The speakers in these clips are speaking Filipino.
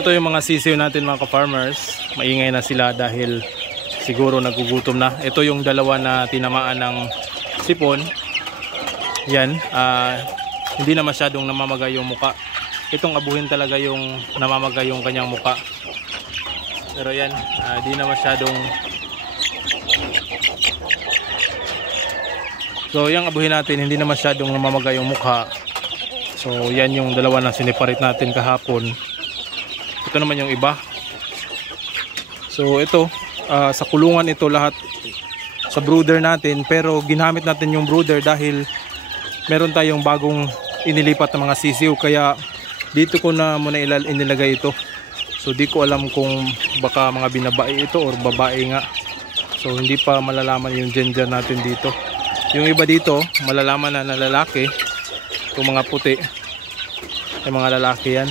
Ito yung mga sisiw natin mga ka-farmers. Maingay na sila dahil siguro nagugutom na. Ito yung dalawa na tinamaan ng sipon. Yan, hindi na masyadong namamagay yung muka. Itong abuhin talaga yung namamagay yung kanyang muka. Pero yan, di na masyadong. So yung abuhin natin hindi na masyadong namamagay yung mukha. So yan yung dalawa na siniparate natin kahapon. Ito naman yung iba. So ito, sa kulungan ito lahat sa brooder natin. Pero ginamit natin yung brooder dahil meron tayong bagong inilipat na mga sisiw. Kaya dito ko na muna inilagay ito. So di ko alam kung baka mga binabae ito or babae nga. So hindi pa malalaman yung gender natin dito. Yung iba dito malalaman na lalaki. Itong mga puti ay mga lalaki yan.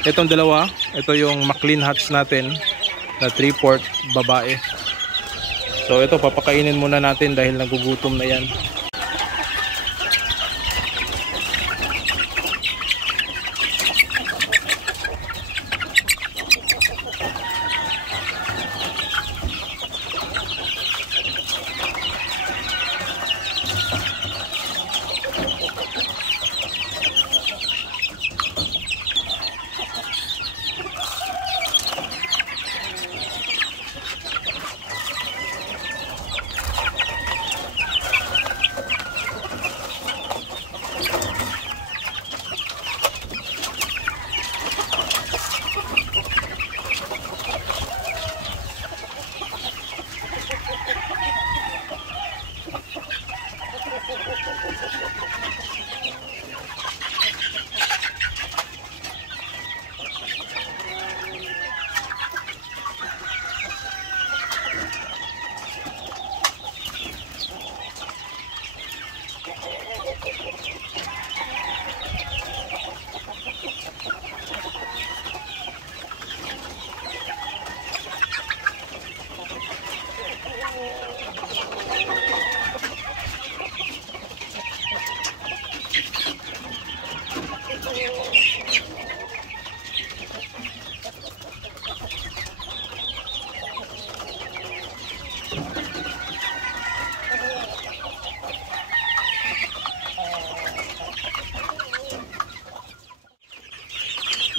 Itong dalawa, ito yung McLean hatch natin na 3/4 babae. So ito papakainin muna natin dahil nagugutom na yan.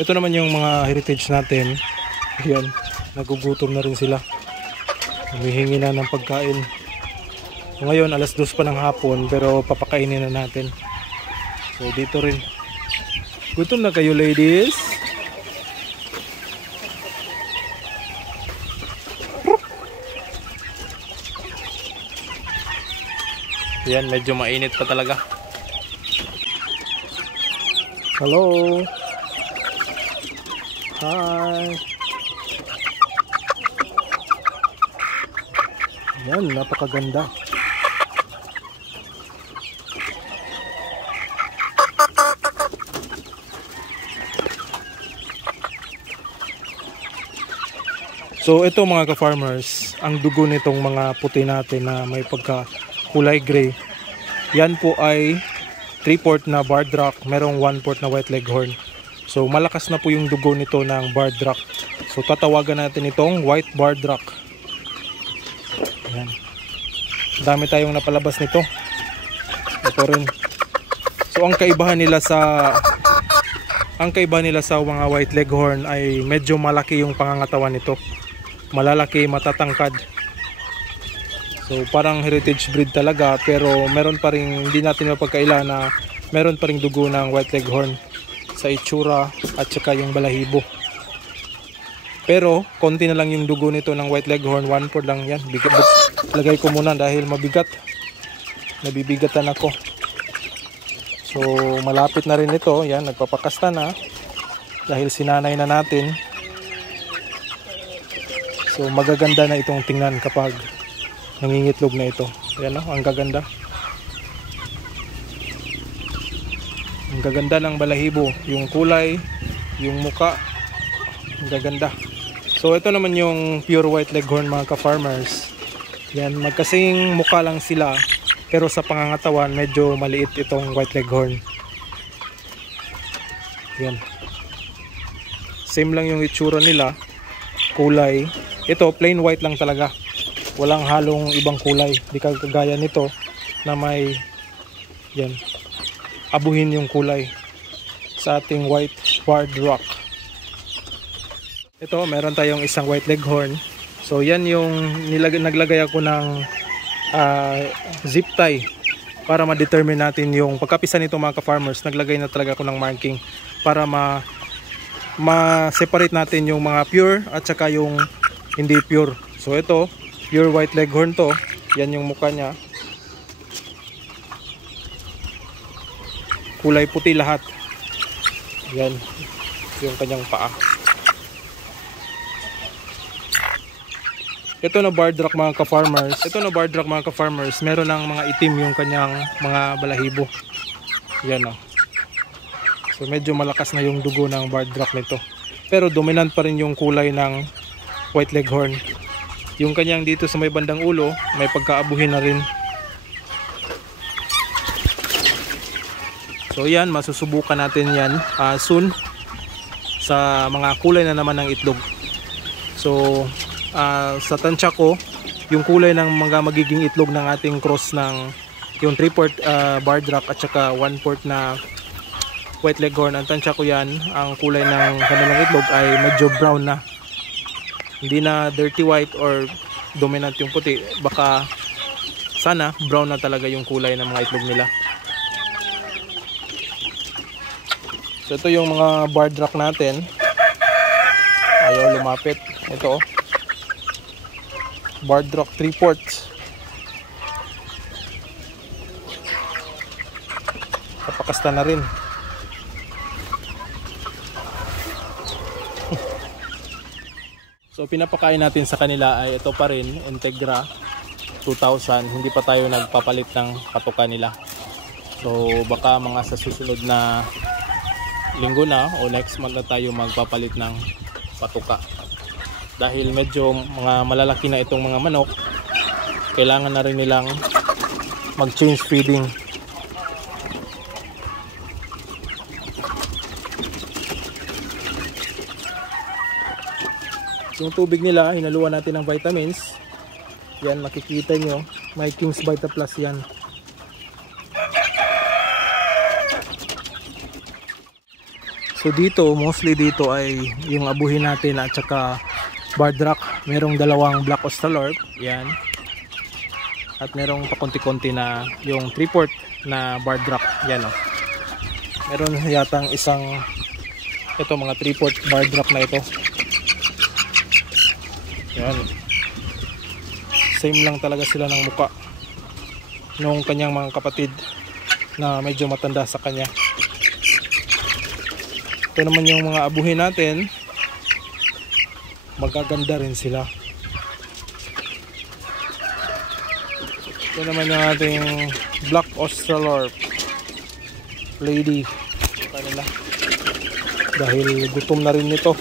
Ito naman yung mga heritage natin. Ayan, nagugutom na rin sila. Humihingi na ng pagkain. Ngayon, alas 2 pa ng hapon, pero papakainin na natin. So, dito rin. Gutom na kayo, ladies? Ayan, medyo mainit pa talaga. Hello? Hi! Yan, napakaganda. So ito mga ka-farmers, ang dugo nitong mga puti natin na may pagka kulay gray, yan po ay 3/4 na barred rock, merong 1/4 na white leghorn. So malakas na po yung dugo nito ng barred rock. So tatawagan natin itong white barred rock. Ayan. Dami tayong napalabas nito. Ito rin. So ang kaibahan nila sa mga white leghorn ay medyo malaki yung pangangatawan nito. Malalaki, matatangkad. So parang heritage breed talaga, pero meron pa ring, hindi natin mapagkaila na meron pa ring dugo ng white leghorn sa itsura at saka yung balahibo. Pero konti na lang yung dugo nito ng white leghorn, 1/4 lang yan. Lagay ko muna dahil mabigat. Nabibigatan ako. So malapit na rin ito. Yan, nagpapakasta na dahil sinanay na natin. So magaganda na itong tingnan kapag nangingitlog na ito. Ayan o, ang gaganda. Ang gaganda ng balahibo, yung kulay, yung muka, ang gaganda. So ito naman yung pure white leghorn mga ka-farmers. Yan, magkasing muka lang sila, pero sa pangangatawan medyo maliit itong white leghorn. Yan. Same lang yung itsura nila, kulay. Ito plain white lang talaga, walang halong ibang kulay. Di kagaya nito na may yan, abuhin yung kulay sa ating white barred rock. Ito meron tayong isang white leghorn. So yan yung naglagay ako ng zip tie para ma-determine natin yung pagkapisa nito mga ka-farmers. Naglagay na talaga ako ng marking para ma-separate natin yung mga pure at saka yung hindi pure. So ito, pure white leghorn to. Yan yung mukha niya. Kulay puti lahat. Yan yung kanyang paa. Ito na barred rock mga ka-farmers. Meron ng mga itim yung kanyang mga balahibo. Yan o. So medyo malakas na yung dugo ng barred rock nito. Pero dominant pa rin yung kulay ng white leghorn. Yung kanyang dito sa may bandang ulo, may pagkaabuhin na rin. So yan, masusubukan natin yan soon sa mga kulay na naman ng itlog. So sa tansya ko, yung kulay ng mga magiging itlog ng ating cross ng yung 3/4 barred rock at saka 1/4 na white leghorn, ang tansya ko yan, ang kulay ng kanilang itlog ay medyo brown na, hindi na dirty white or dominant yung puti. Baka sana brown na talaga yung kulay ng mga itlog nila. So ito yung mga barred rock natin, ayaw lumapit. Ito barred rock 3/4. Kapakasta na rin. So pinapakain natin sa kanila ay ito pa rin, Integra 2000. Hindi pa tayo nagpapalit ng patuka nila. So baka mga sa susunod na linggo na o next month na tayo magpapalit ng patuka. Dahil medyo mga malalaki na itong mga manok, kailangan na rin nilang mag-change feeding. Yung tubig nila, hinaluan natin ng vitamins. Yan, makikita nyo, may King's Vita Plus yan. So dito, mostly dito ay yung abuhin natin at saka barred rock. Merong dalawang black australorp, yan. At merong pakunti-kunti na yung 3/4 na barred rock, yan o. Meron yatang isang, ito mga 3/4 barred rock na ito. Yan. Same lang talaga sila ng muka nung kanyang mga kapatid na medyo matanda sa kanya. Ito naman yung mga abuhin natin, magaganda rin sila. Ito naman yung ating black australorp lady kanila, dahil gutom na rin nito.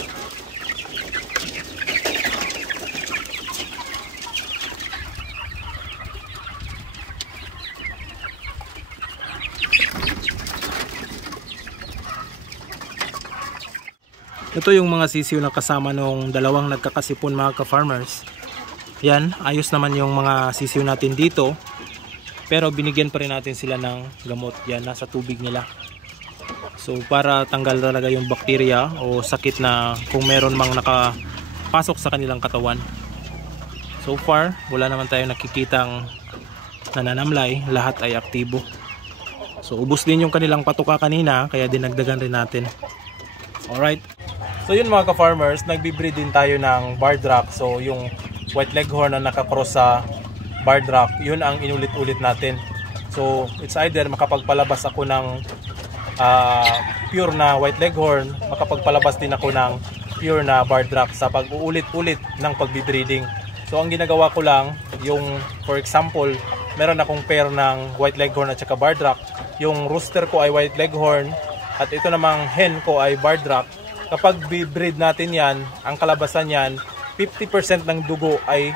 Ito yung mga sisiw na kasama nung dalawang nagkakasipon mga ka-farmers. Yan, ayos naman yung mga sisiw natin dito. Pero binigyan pa rin natin sila ng gamot. Yan, nasa tubig nila. So para tanggal talaga yung bakterya o sakit na kung meron mang nakapasok sa kanilang katawan. So far, wala naman tayong nakikitang nananamlay. Lahat ay aktibo. So ubos din yung kanilang patuka kanina, kaya dinagdagan rin natin. Alright. So yun mga ka-farmers, nagbi-breed din tayo ng barred rock. So yung white leghorn na nakakross sa barred rock, yun ang inulit-ulit natin. So it's either makapagpalabas ako ng pure na white leghorn, makapagpalabas din ako ng pure na barred rock sa pag-uulit-ulit ng pagbi-breeding. So ang ginagawa ko lang, yung for example, meron akong pair ng white leghorn at saka barred rock. Yung rooster ko ay white leghorn at ito namang hen ko ay barred rock. Kapag bi-breed natin yan, ang kalabasan yan, 50% ng dugo ay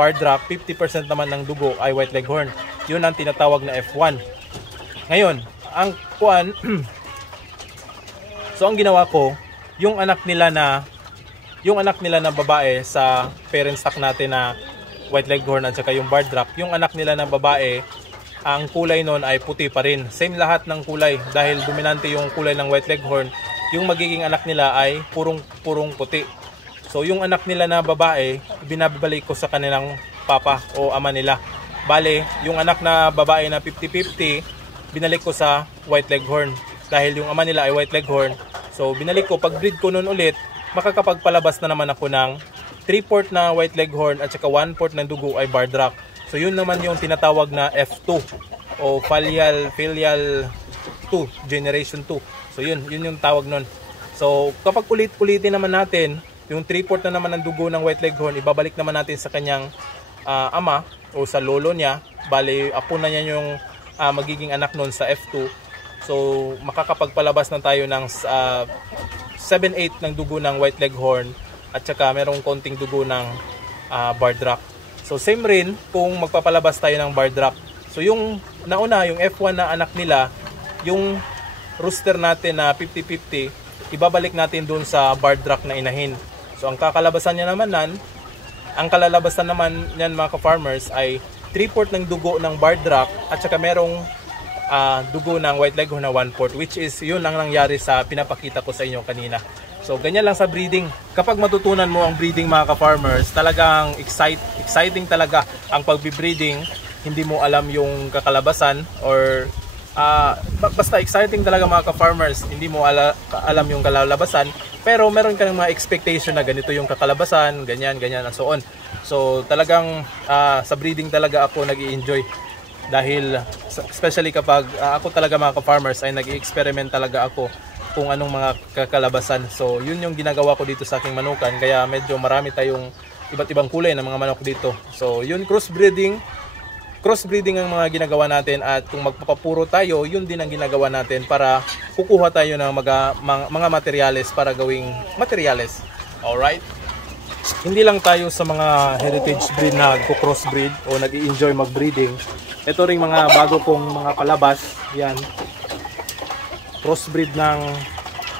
barred rock, 50% naman ng dugo ay white leghorn. Yun ang tinatawag na F1. Ngayon, ang kuan, so ang ginawa ko, yung anak nila na babae sa parent stock natin na White Leghorn at saka yung Bardrack, yung anak nila na babae, ang kulay nun ay puti pa rin. Same lahat ng kulay dahil dominante yung kulay ng White Leghorn. Yung magiging anak nila ay purong puti. So yung anak nila na babae, binabalik ko sa kanilang papa o ama nila. Bale, yung anak na babae na 50-50, binalik ko sa White Leghorn. Dahil yung ama nila ay White Leghorn. So binalik ko, pag breed ko nun ulit, makakapagpalabas na naman ako ng 3/4 na White Leghorn at saka 1/4 ng dugo ay Bardrack. So yun naman yung tinatawag na F2 o filial 2, generation 2. So yun yung tawag nun. So kapag ulit-ulitin naman natin, yung 3/4 na naman ng dugo ng White Leghorn, ibabalik naman natin sa kanyang ama o sa lolo niya. Bali, apo na niya yung magiging anak nun sa F2. So makakapagpalabas na tayo ng 7/8 ng dugo ng White Leghorn at saka merong konting dugo ng Bardrack. So same rin kung magpapalabas tayo ng Bardrack. So yung nauna, yung F1 na anak nila, yung rooster natin na 50-50, ibabalik natin dun sa Bardrack na inahin. So ang kakalabasan naman niyan mga ka-farmers ay 3/4 ng dugo ng Bardrack at saka merong dugo ng White Leghorn na 1/4, which is yun lang nangyari sa pinapakita ko sa inyo kanina. So ganyan lang sa breeding. Kapag matutunan mo ang breeding mga ka-farmers, talagang exciting talaga ang pagbe-breeding. Hindi mo alam yung kakalabasan or basta exciting talaga mga ka-farmers. Hindi mo alam yung kakalabasan, pero meron ka ng mga expectation na ganito yung kakalabasan, ganyan and so on. So talagang sa breeding talaga ako nag-i-enjoy. Dahil especially kapag ako talaga mga ka-farmers ay nag-i-experiment talaga ako kung anong mga kakalabasan. So yun yung ginagawa ko dito sa aking manukan, kaya medyo marami tayong iba't ibang kulay ng mga manok dito. So yun, crossbreeding ang mga ginagawa natin, at kung magpapapuro tayo, yun din ang ginagawa natin para kukuha tayo ng mga materyales para gawing materyales. Alright? Hindi lang tayo sa mga heritage breed na nagko-crossbreed o nag-i-enjoy mag-breeding. Ito ring mga bago kong mga palabas, yan. Crossbreed ng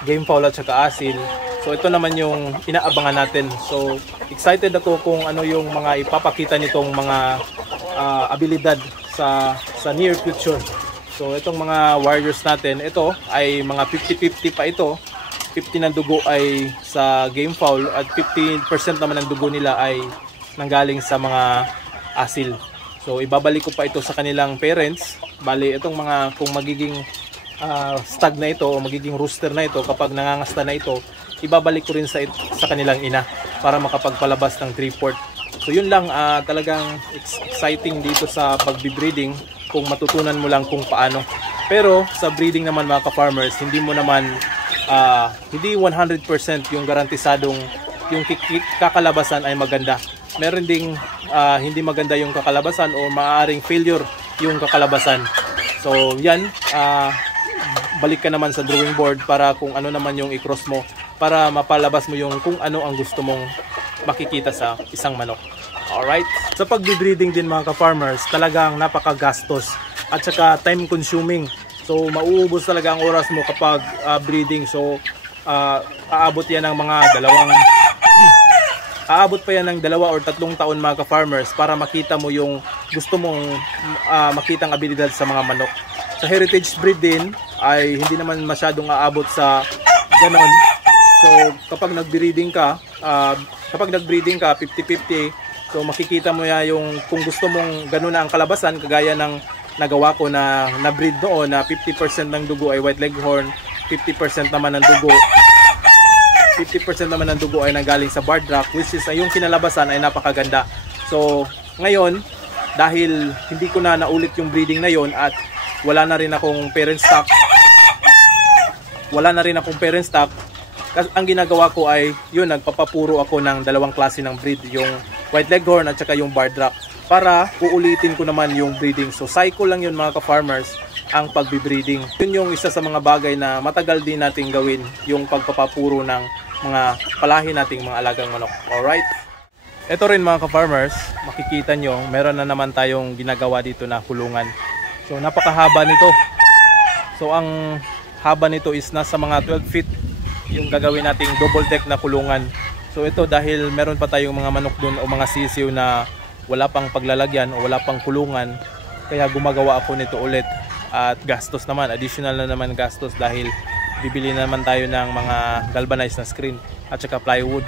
game fowl at saka asil. So ito naman yung inaabangan natin. So excited ako kung ano yung mga ipapakita nitong mga abilidad sa near future. So itong mga warriors natin, ito ay mga 50-50 pa ito. 50 ng dugo ay sa game fowl at 50% naman ng dugo nila ay nanggaling sa mga asil. So ibabalik ko pa ito sa kanilang parents. Bali itong mga, kung magiging stag na ito o magiging rooster na ito, kapag nangangasta na ito, ibabalik ko rin sa kanilang ina para makapagpalabas ng 3/4. So yun lang, talagang exciting dito sa pagbe-breeding kung matutunan mo lang kung paano. Pero sa breeding naman mga ka-farmers, hindi mo naman hindi 100% yung garantisadong yung kakalabasan ay maganda. Meron ding hindi maganda yung kakalabasan o maaaring failure yung kakalabasan. So yan, balik ka naman sa drawing board para kung ano naman yung i-cross mo para mapalabas mo yung kung ano ang gusto mong makikita sa isang manok. Alright? Sa pagbe-breeding din mga ka-farmers, talagang napakagastos at saka time consuming. So mauubos talaga ang oras mo kapag breeding. So aabot yan ng mga aabot pa yan ng 2 or 3 taon mga ka-farmers para makita mo yung gusto mong makitang abilidad sa mga manok. Sa heritage breed din ay hindi naman masyadong aabot sa ganon. So kapag nag-breeding ka 50-50, so makikita mo ya yung kung gusto mong ganun na ang kalabasan, kagaya ng nagawa ko na breed doon na 50% ng dugo ay White Leghorn, 50% naman ng dugo ay nanggaling sa Bardrack, which is yung kinalabasan ay napakaganda. So ngayon, dahil hindi ko na naulit yung breeding na yon at wala na rin akong parent stock, ang ginagawa ko ay yun, nagpapapuro ako ng 2 klase ng breed, yung White Leghorn at saka yung Bardrack, para uulitin ko naman yung breeding. So cycle lang yun mga ka-farmers, ang pagbe-breeding. Yun yung isa sa mga bagay na matagal din nating gawin, yung pagpapapuro ng mga palahi nating mga alagang manok. Alright? Ito rin mga ka-farmers, makikita nyo, meron na naman tayong ginagawa dito na kulungan. So napakahaba nito. So ang haba nito is nasa mga 12 feet yung gagawin nating double deck na kulungan. So ito dahil meron pa tayong mga manok dun o mga sisiw na wala pang paglalagyan o wala pang kulungan, kaya gumagawa ako nito ulit. At gastos naman, additional na naman gastos dahil bibili na naman tayo ng mga galvanized na screen at saka plywood.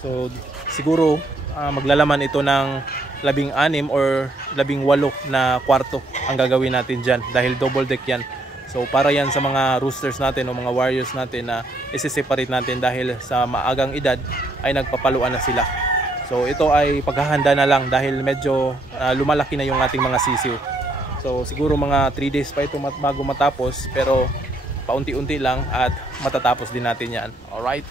So siguro maglalaman ito ng 16 or 18 na kwarto ang gagawin natin dyan dahil double deck yan. So para yan sa mga roosters natin o mga warriors natin na isi-separate natin dahil sa maagang edad ay nagpapaluan na sila. So ito ay paghahanda na lang dahil medyo lumalaki na yung ating mga sisiw. So siguro mga 3 days pa ito bago matapos, pero paunti-unti lang at matatapos din natin yan. Alright.